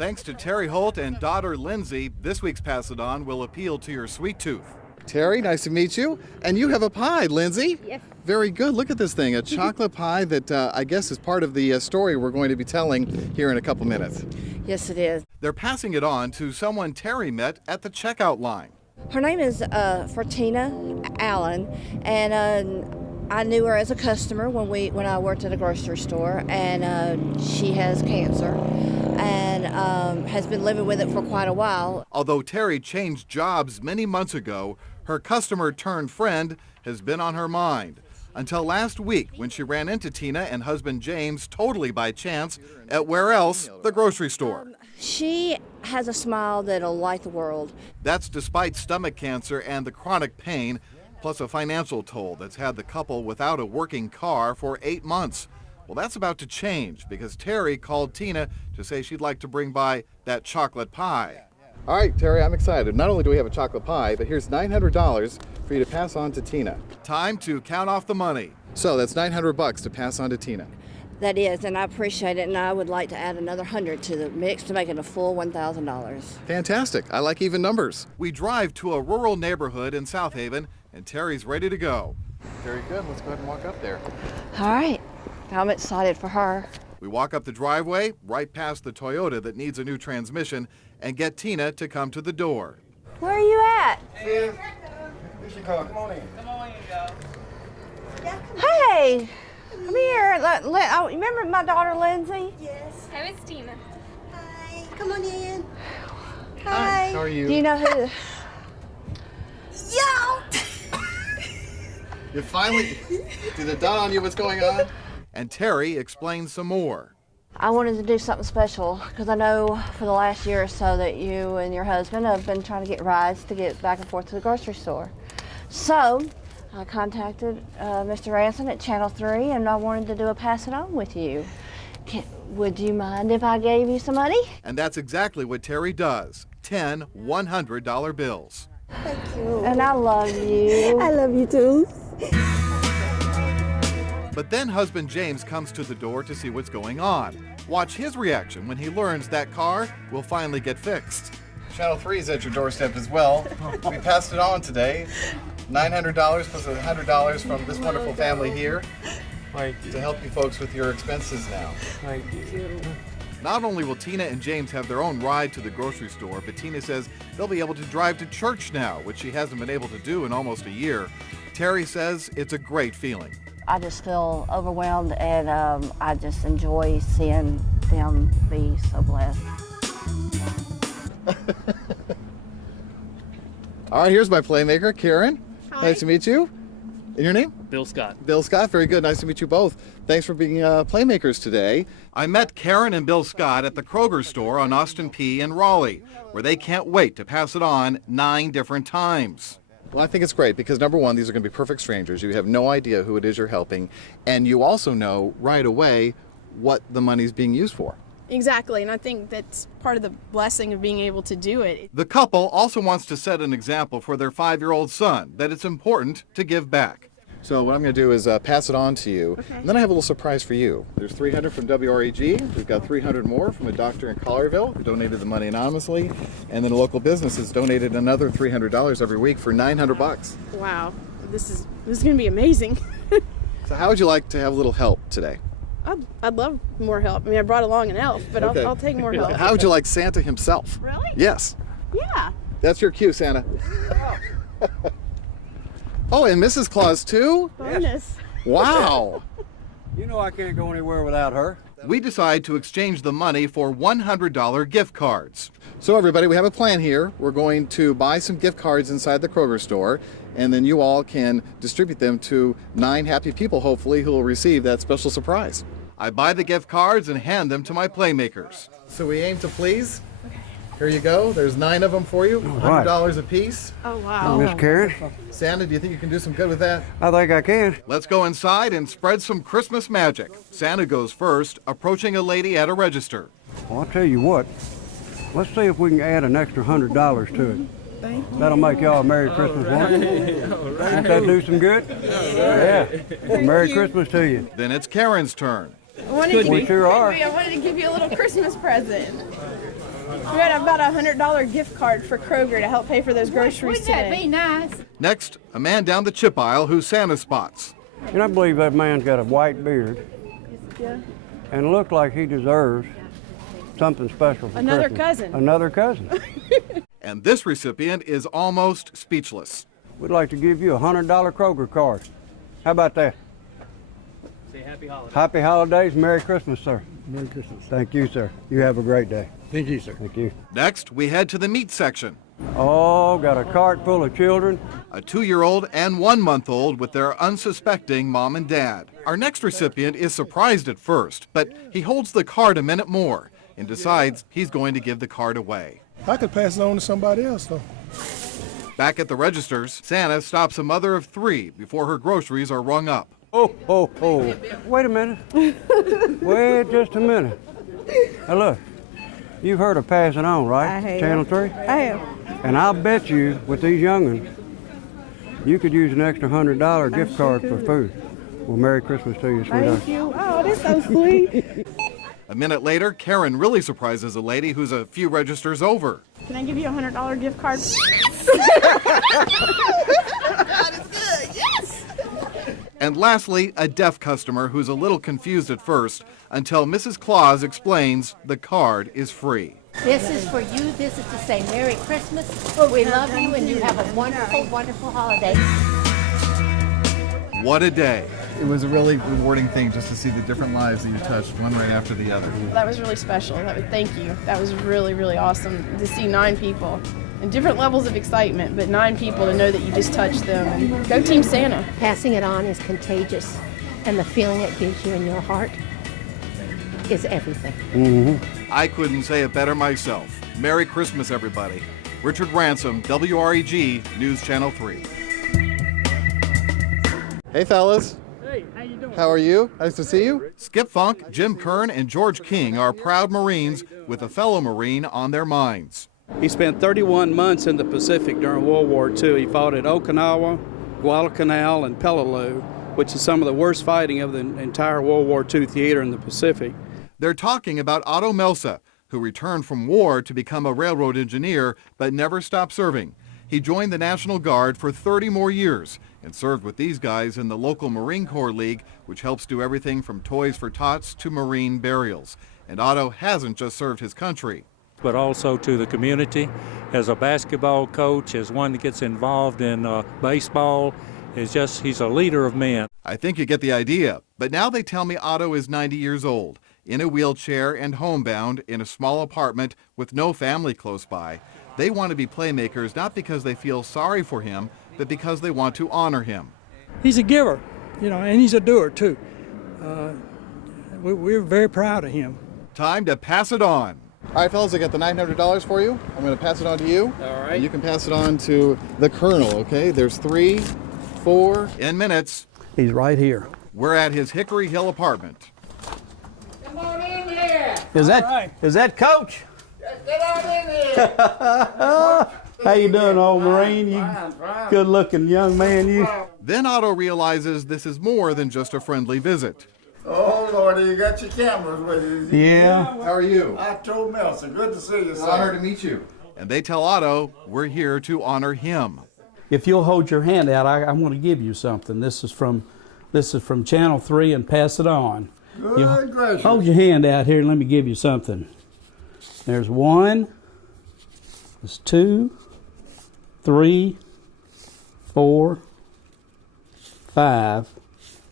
Thanks to Terry Holt and daughter Lindsay, this week's Pass It On will appeal to your sweet tooth. Terry, nice to meet you. And you have a pie, Lindsay. Yes. Very good. Look at this thing, a chocolate pie that I guess is part of the story we're going to be telling here in a couple minutes. Yes, it is. They're passing it on to someone Terry met at the checkout line. Her name is Fortina Allen, and I knew her as a customer when I worked at a grocery store, and she has cancer and has been living with it for quite a while. Although Terry changed jobs many months ago, her customer turned friend has been on her mind. Until last week when she ran into Tina and husband James totally by chance at where else? The grocery store. She has a smile that'll light the world. That's despite stomach cancer and the chronic pain, plus a financial toll that's had the couple without a working car for 8 months. Well, that's about to change because Terry called Tina to say she'd like to bring by that chocolate pie. All right, Terry, I'm excited. Not only do we have a chocolate pie, but here's $900 for you to pass on to Tina. Time to count off the money. So that's $900 to pass on to Tina. That is, and I appreciate it, and I would like to add another 100 to the mix to make it a full $1,000. Fantastic. I like even numbers. We drive to a rural neighborhood in South Haven, and Terry's ready to go. Very good. Let's go ahead and walk up there. All right, I'm excited for her. We walk up the driveway, right past the Toyota that needs a new transmission, and get Tina to come to the door. Where are you at? Here she comes. Come on in. Hey, come here. Oh, remember my daughter Lindsay? Yes. Hi, Miss Tina. Hi, come on in. Hi. How are you? Do you know who? Yo! You finally, did it dawn on you what's going on? And Terry explains some more. I wanted to do something special because I know for the last year or so that you and your husband have been trying to get rides to get back and forth to the grocery store. So I contacted Mr. Ransom at Channel 3 and I wanted to do a Pass It On with you. Would you mind if I gave you some money? And that's exactly what Terry does. 10 $100 bills. Thank you. And I love you. I love you too. But then husband James comes to the door to see what's going on. Watch his reaction when he learns that car will finally get fixed. Channel 3 is at your doorstep as well. We passed it on today. $900 plus $100 from this wonderful family here to help you folks with your expenses now. Thank you. Not only will Tina and James have their own ride to the grocery store, but Tina says they'll be able to drive to church now, which she hasn't been able to do in almost a year. Terry says it's a great feeling. I just feel overwhelmed and I just enjoy seeing them be so blessed. All right, here's my playmaker, Karen. Hi. Nice to meet you. And your name? Bill Scott. Bill Scott. Very good. Nice to meet you both. Thanks for being playmakers today. I met Karen and Bill Scott at the Kroger store on Austin P in Raleigh, where they can't wait to pass it on 9 different times. Well, I think it's great because number one, these are going to be perfect strangers. You have no idea who it is you're helping, and you also know right away what the money's being used for. Exactly, and I think that's part of the blessing of being able to do it. The couple also wants to set an example for their 5-year-old son that it's important to give back. So what I'm going to do is pass it on to you, and then I have a little surprise for you. There's 300 from WREG. We've got 300 more from a doctor in Collierville who donated the money anonymously, and then a local business has donated another $300 every week for $900. Wow, this is going to be amazing. So how would you like to have a little help today? I'd love more help. I mean, I brought along an elf, but Okay. I'll take more help. How would you like Santa himself? Really? Yes. Yeah. That's your cue, Santa. Oh, and Mrs. Claus too? Bonus. Wow. You know I can't go anywhere without her. We decide to exchange the money for $100 gift cards. So everybody, we have a plan here. We're going to buy some gift cards inside the Kroger store, and then you all can distribute them to 9 happy people, hopefully, who will receive that special surprise. I buy the gift cards and hand them to my playmakers. So we aim to please. Here you go. There's 9 of them for you, right. $100 a piece. Oh, wow. Miss Karen, Santa, do you think you can do some good with that? I think I can. Let's go inside and spread some Christmas magic. Santa goes first, approaching a lady at a register. Well, I'll tell you what. Let's see if we can add an extra $100 to it. That'll make y'all a Merry Christmas, won't it? Won't that do some good? Yeah. Well, Merry Christmas to you. Then it's Karen's turn. I wanted We sure are. I wanted to give you a little Christmas present. We got about a $100 gift card for Kroger to help pay for those groceries today. Wouldn't that be nice? Next, a man down the chip aisle who Santa spots. And I believe that man's got a white beard Yeah. and looked like he deserves something special for Another Christmas. cousin. Another cousin. And this recipient is almost speechless. We'd like to give you a $100 Kroger card. How about that? Say happy holidays. Happy holidays. Merry Christmas, sir. Merry Christmas. Thank you, sir. You have a great day. Thank you, sir. Thank you. Next, we head to the meat section. Oh, got a cart full of children. A 2-year-old and 1-month-old with their unsuspecting mom and dad. Our next recipient is surprised at first, but he holds the card a minute more and decides he's going to give the card away. I could pass it on to somebody else, though. Back at the registers, Santa stops a mother of 3 before her groceries are rung up. Oh, oh, oh. Wait a minute. Wait just a minute. Now look, you've heard of passing on, right? I have. Channel 3? I have. And I'll bet you, with these young'uns, you could use an extra $100 gift card for food. Well, Merry Christmas to you, sweetheart. Thank you. Oh, that's so sweet. A minute later, Karen really surprises a lady who's a few registers over. Can I give you a $100 gift card? And lastly, a deaf customer who's a little confused at first until Mrs. Claus explains the card is free. This is for you. This is to say Merry Christmas. We love you and you have a wonderful, wonderful holiday. What a day. It was a really rewarding thing just to see the different lives that you touched, one right after the other. That was really special. Thank you. That was really, really awesome to see 9 people in different levels of excitement, but 9 people to know that you just touched them. And go Team Santa. Passing it on is contagious, and the feeling it gives you in your heart is everything. I couldn't say it better myself. Merry Christmas, everybody. Richard Ransom, WREG, News Channel 3. Hey, fellas. Hey, how you doing? How are you? Nice to see you. Skip Funk, Jim Kern, and George King are proud Marines with a fellow Marine on their minds. He spent 31 months in the Pacific during World War II. He fought at Okinawa, Guadalcanal, and Peleliu, which is some of the worst fighting of the entire World War II theater in the Pacific. They're talking about Otto Melsa, who returned from war to become a railroad engineer but never stopped serving. He joined the National Guard for 30 more years and served with these guys in the local Marine Corps League, which helps do everything from toys for tots to Marine burials. And Otto hasn't just served his country, but also to the community as a basketball coach, as one that gets involved in baseball. He's a leader of men. I think you get the idea. But now they tell me Otto is 90 years old, in a wheelchair and homebound in a small apartment with no family close by. They want to be playmakers not because they feel sorry for him, but because they want to honor him. He's a giver, and he's a doer too. We're very proud of him. Time to pass it on. All right, fellas, I got the $900 for you. I'm going to pass it on to you. All right. And you can pass it on to the Colonel, okay? There's 3, 4. In minutes, He's right here. we're at his Hickory Hill apartment. Come on in here. Is that Coach? Get on in here. How you doing, old Marine? You Fine. good-looking young man, you. Then Otto realizes this is more than just a friendly visit. Oh, Lordy, you got your cameras with you. Yeah. How are you? I told Melson, good to see you, sir. Honor to meet you. And they tell Otto we're here to honor him. If you'll hold your hand out, I want to give you something. This is from Channel 3, and pass it on. Good gracious. Hold your hand out here and let me give you something. There's 1, there's 2, 3, 4, 5,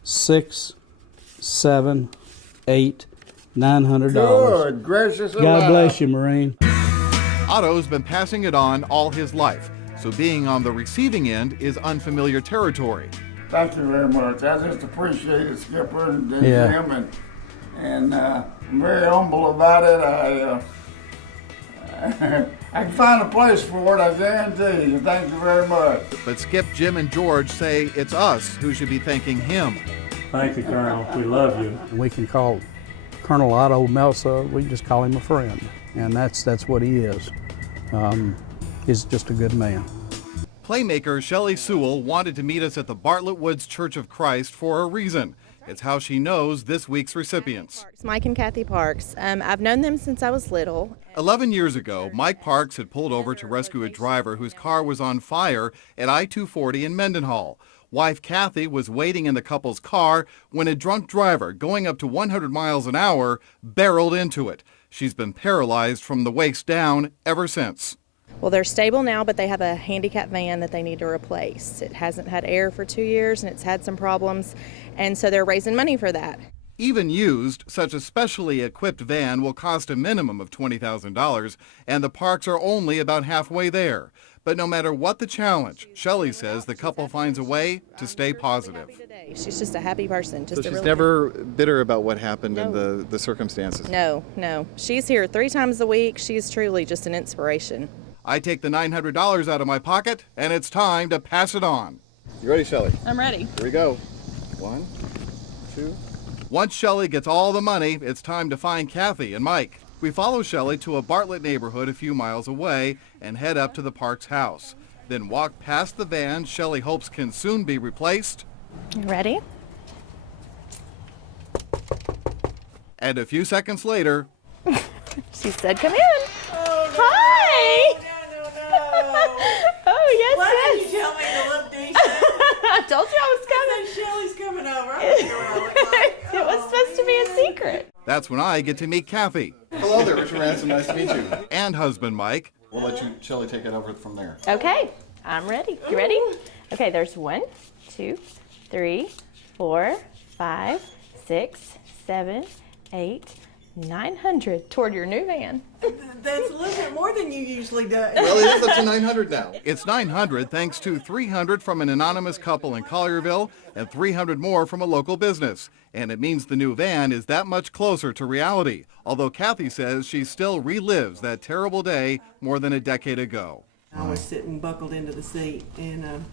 6, 7, 8, $900. Good gracious God alive. bless you, Marine. Otto's been passing it on all his life, so being on the receiving end is unfamiliar territory. Thank you very much. I just appreciate it, Skipper and Yeah. Jim, and I'm very humble about it. I can find a place for it, I guarantee you. Thank you very much. But Skip, Jim, and George say it's us who should be thanking him. Thank you, Colonel. We love you. We can call Colonel Otto Melsa, we just call him a friend, and that's what he is. He's just a good man. Playmaker Shelley Sewell wanted to meet us at the Bartlett Woods Church of Christ for a reason. It's how she knows this week's recipients. Mike and Kathy Parks. I've known them since I was little. 11 years ago, Mike Parks had pulled over to rescue a driver whose car was on fire at I-240 in Mendenhall. Wife Kathy was waiting in the couple's car when a drunk driver going up to 100 miles an hour barreled into it. She's been paralyzed from the waist down ever since. Well, they're stable now, but they have a handicap van that they need to replace. It hasn't had air for 2 years, and it's had some problems, and so they're raising money for that. Even used, such a specially equipped van will cost a minimum of $20,000, and the Parks are only about halfway there. But no matter what the challenge, Shelley says the couple finds a way to stay positive. She's just a happy person. So she's never bitter about what happened in the circumstances? No. She's here 3 times a week. She's truly just an inspiration. I take the $900 out of my pocket, and it's time to pass it on. You ready, Shelley? I'm ready. Here we go. 1, 2. Once Shelley gets all the money, it's time to find Kathy and Mike. We follow Shelley to a Bartlett neighborhood a few miles away and head up to the Parks house. Then walk past the van Shelley hopes can soon be replaced. You ready? And a few seconds later, She said, "Come in." Hi. Oh, yes. Why didn't you tell me to look decent? I told you I was coming. Shelly's coming over. I don't know what I look like. It was supposed to be a secret. that's when I get to meet Kathy. Hello there, Richard Ransom. Nice to meet you. And husband Mike. We'll let you, Shelley, take it over from there. Okay, I'm ready. You ready? Okay, there's 1, 2, 3, 4, 5, 6, 7, 8, 900 toward your new van. That's a little bit more than you usually do. Well, it is up to 900 now. It's 900 thanks to 300 from an anonymous couple in Collierville and 300 more from a local business. And it means the new van is that much closer to reality, although Kathy says she still relives that terrible day more than a decade ago. I was sitting buckled into the seat, and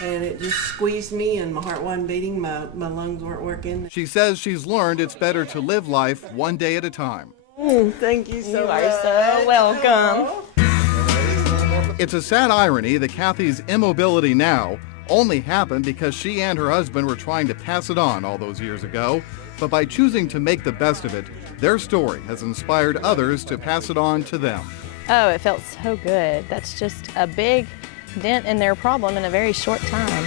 it just squeezed me, and my heart wasn't beating, my lungs weren't working. She says she's learned it's better to live life one day at a time. Thank you so You much. are so welcome. It's a sad irony that Kathy's immobility now only happened because she and her husband were trying to pass it on all those years ago. But by choosing to make the best of it, their story has inspired others to pass it on to them. Oh, it felt so good. That's just a big dent in their problem in a very short time.